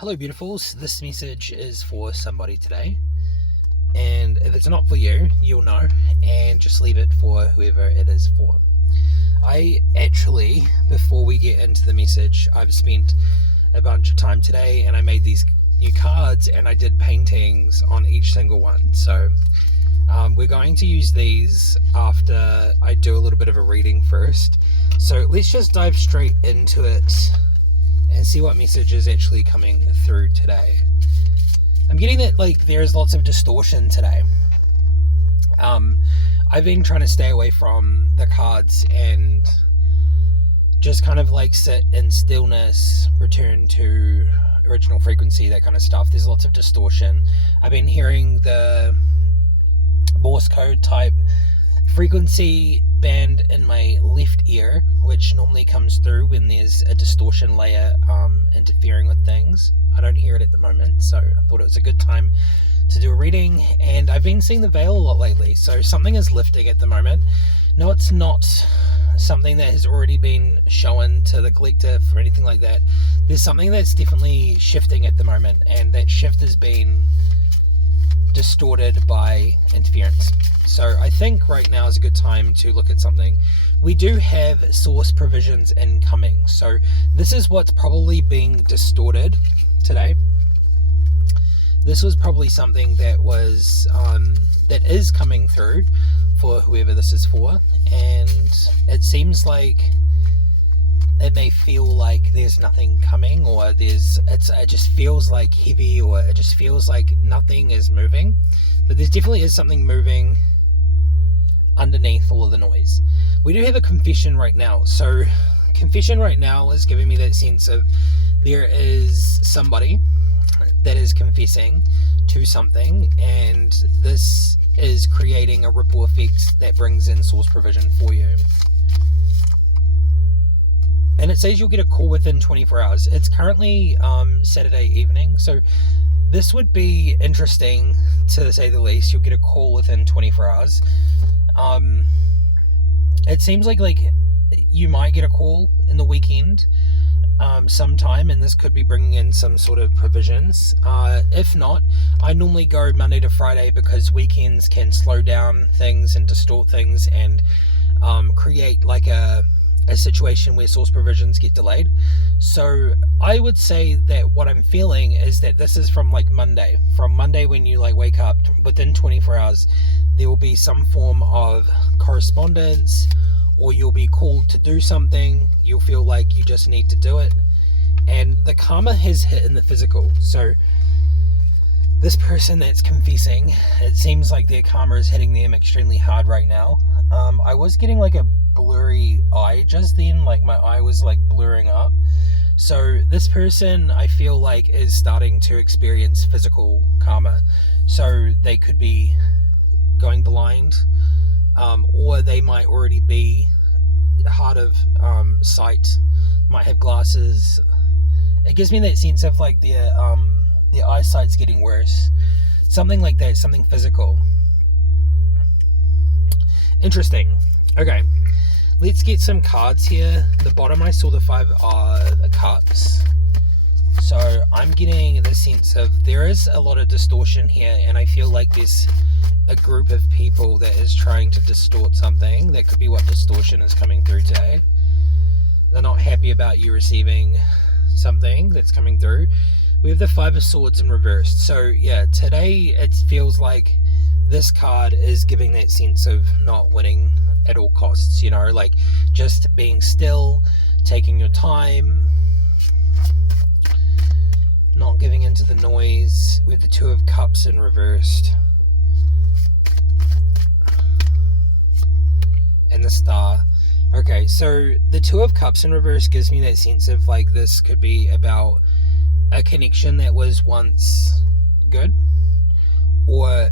Hello, beautifuls. This message is for somebody today. And if it's not for you, you'll know. And just leave it for whoever it is for. I actually, before we get into the message, I've spent a bunch of time today and I made these new cards and I did paintings on each single one. So we're going to use these after I do a little bit of a reading first. So let's just dive straight into it and see what message is actually coming through today. I'm getting that there's lots of distortion today. I've been trying to stay away from the cards and just kind of sit in stillness, return to original frequency, that kind of stuff. There's lots of distortion. I've been hearing the Morse code type frequency band in my left ear, which normally comes through when there's a distortion layer interfering with things. I don't hear it at the moment, so I thought it was a good time to do a reading. And I've been seeing the veil a lot lately, so something is lifting at the moment. No, it's not something that has already been shown to the collective or anything like that. There's something that's definitely shifting at the moment, and that shift has been distorted by interference. So I think right now is a good time to look at something. We do have source provisions incoming, so this is what's probably being distorted today. This was probably something that was that is coming through for whoever this is for, and it seems like it may feel like there's nothing coming, or it just feels like heavy, or it just feels like nothing is moving. But there definitely is something moving underneath all of the noise. We do have a confession right now. So confession right now is giving me that sense of there is somebody that is confessing to something, and this is creating a ripple effect that brings in source provision for you. And it says you'll get a call within 24 hours. It's currently Saturday evening, so this would be interesting to say the least. You'll get a call within 24 hours. It seems like you might get a call in the weekend sometime, and this could be bringing in some sort of provisions. If not, I normally go Monday to Friday because weekends can slow down things and distort things and create a situation where source provisions get delayed. So I would say that what I'm feeling is that this is from Monday. From Monday, when you wake up, within 24 hours, there will be some form of correspondence, or you'll be called to do something. You'll feel like you just need to do it. And the karma has hit in the physical. So this person that's confessing, it seems like their karma is hitting them extremely hard right now. I was getting a blurry eye just then, my eye was blurring up. So this person, I feel is starting to experience physical karma. So they could be going blind, or they might already be hard of sight, might have glasses. It gives me that sense of their eyesight's getting worse, something like that, something physical. Interesting. Okay, let's get some cards here. The bottom, I saw the 5 of Cups. So I'm getting the sense of there is a lot of distortion here, and I feel like there's a group of people that is trying to distort something. That could be what distortion is coming through today. They're not happy about you receiving something that's coming through. We have the 5 of Swords in reversed. So yeah, today it feels like this card is giving that sense of not winning at all costs, just being still, taking your time, not giving into the noise, with the 2 of Cups in reversed and the Star. Okay, so the 2 of Cups in reverse gives me that sense of this could be about a connection that was once good, or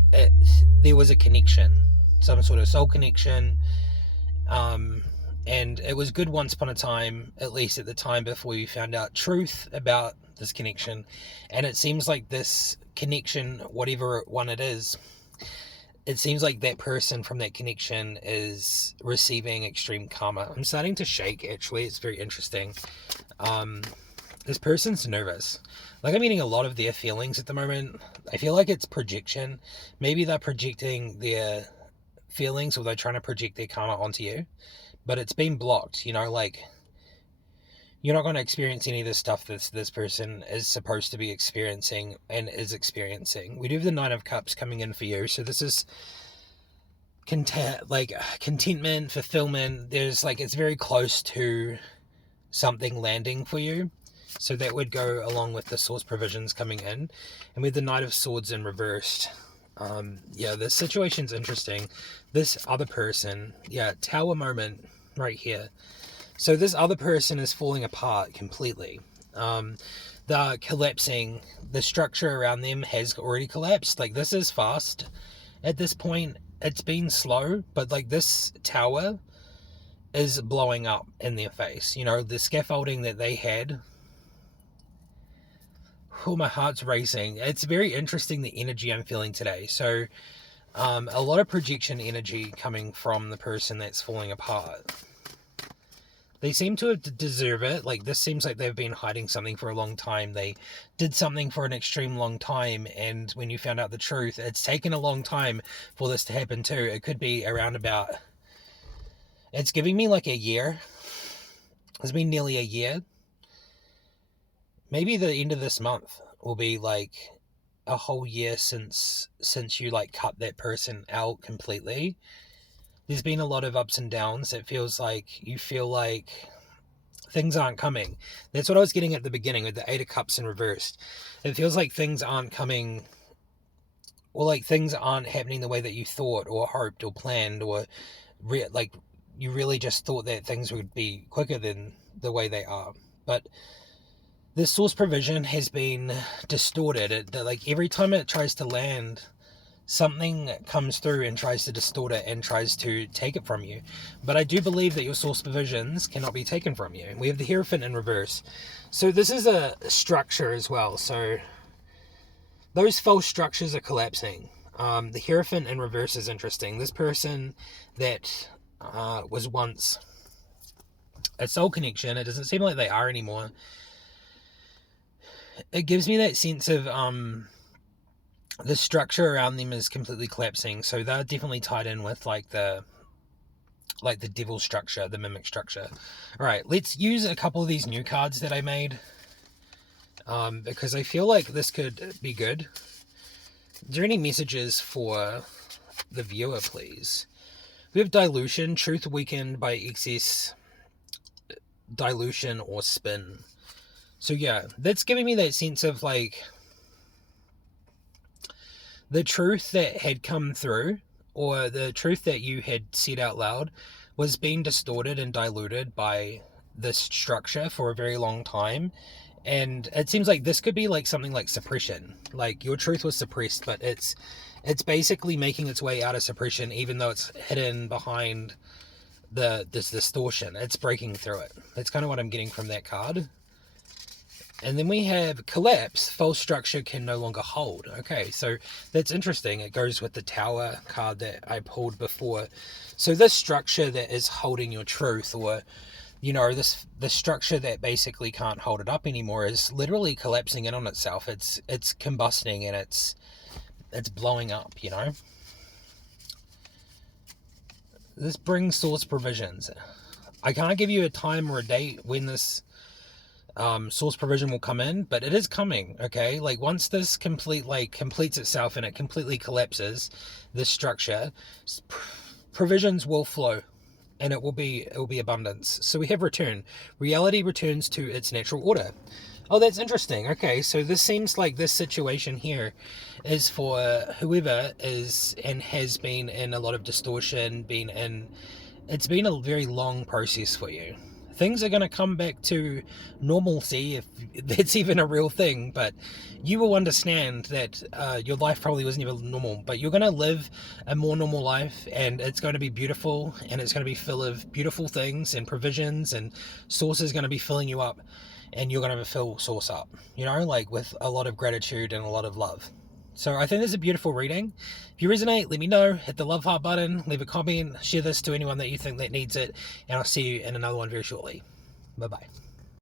there was a connection, some sort of soul connection, and it was good once upon a time, at least at the time before you found out truth about this connection. And it seems like this connection, whatever one it is, it seems like that person from that connection is receiving extreme karma. I'm starting to shake, actually. It's very interesting. This person's nervous. Like, I'm getting a lot of their feelings at the moment. I feel like it's projection. Maybe they're projecting their feelings, or they're trying to project their karma onto you, but it's been blocked. Like, you're not going to experience any of the stuff that this person is supposed to be experiencing and is experiencing. We do have the Nine of Cups coming in for you, so this is contentment, fulfillment. There's it's very close to something landing for you. So that would go along with the source provisions coming in. And with the Knight of Swords in reversed, this situation's interesting. This other person, tower moment right here. So this other person is falling apart completely. They're collapsing. The structure around them has already collapsed. This is fast. At this point, it's been slow, but this tower is blowing up in their face. The scaffolding that they had. Oh, my heart's racing. It's very interesting, the energy I'm feeling today. So, a lot of projection energy coming from the person that's falling apart. They seem to deserve it. This seems like they've been hiding something for a long time. They did something for an extreme long time, and when you found out the truth, it's taken a long time for this to happen too. It could be around about... It's giving me a year. It's been nearly a year. Maybe the end of this month will be a whole year since you cut that person out completely. There's been a lot of ups and downs. It feels like you feel like things aren't coming. That's what I was getting at the beginning with the Eight of Cups in reversed. It feels like things aren't coming, or things aren't happening the way that you thought or hoped or planned, or you really just thought that things would be quicker than the way they are. But this source provision has been distorted. Every time it tries to land, something comes through and tries to distort it and tries to take it from you. But I do believe that your source provisions cannot be taken from you. We have the Hierophant in reverse. So this is a structure as well. So those false structures are collapsing. The Hierophant in reverse is interesting. This person that was once a soul connection, it doesn't seem like they are anymore. It gives me that sense of the structure around them is completely collapsing. So they're definitely tied in with the devil structure, the mimic structure. All right, let's use a couple of these new cards that I made, because I feel like this could be good. Is there any messages for the viewer, please? We have dilution, truth weakened by excess, dilution, or spin. So that's giving me that sense of the truth that had come through, or the truth that you had said out loud, was being distorted and diluted by this structure for a very long time. And it seems like this could be something like suppression. Your truth was suppressed, but it's basically making its way out of suppression, even though it's hidden behind this distortion. It's breaking through it. That's kind of what I'm getting from that card. And then we have collapse. False structure can no longer hold. Okay, so that's interesting. It goes with the Tower card that I pulled before. So this structure that is holding your truth, or the structure that basically can't hold it up anymore, is literally collapsing in on itself. It's combusting, and it's blowing up. This brings source provisions. I can't give you a time or a date when this source provision will come in, but it is coming. Okay, once this completes itself and it completely collapses this structure, provisions will flow, and it will be abundance. So we have return. Reality returns to its natural order. Oh, that's interesting. Okay, so this seems like this situation here is for whoever is and has been in a lot of distortion, it's been a very long process for you. Things are going to come back to normalcy, if that's even a real thing, but you will understand that your life probably wasn't even normal, but you're going to live a more normal life, and it's going to be beautiful, and it's going to be full of beautiful things and provisions, and source is going to be filling you up, and you're going to fill source up, with a lot of gratitude and a lot of love. So I think this is a beautiful reading. If you resonate, let me know. Hit the love heart button, leave a comment, share this to anyone that you think that needs it, and I'll see you in another one very shortly. Bye-bye.